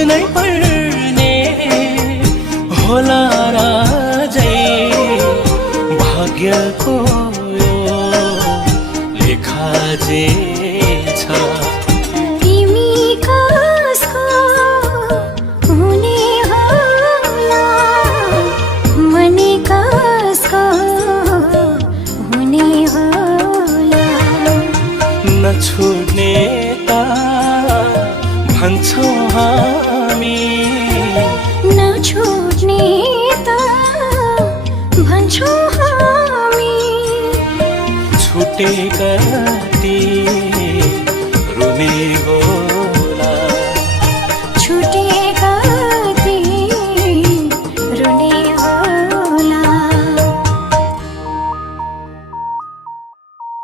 छोड्नै पर्ने होला राजै भाग्यको यो लेखा जे छ। तिमी कसको हुने होला, मनी कसको हुने होला। नछुट्ने त भन्छौँ हामी, नछुट्ने त भन्छौँ हामी। छुटे कति रुने हो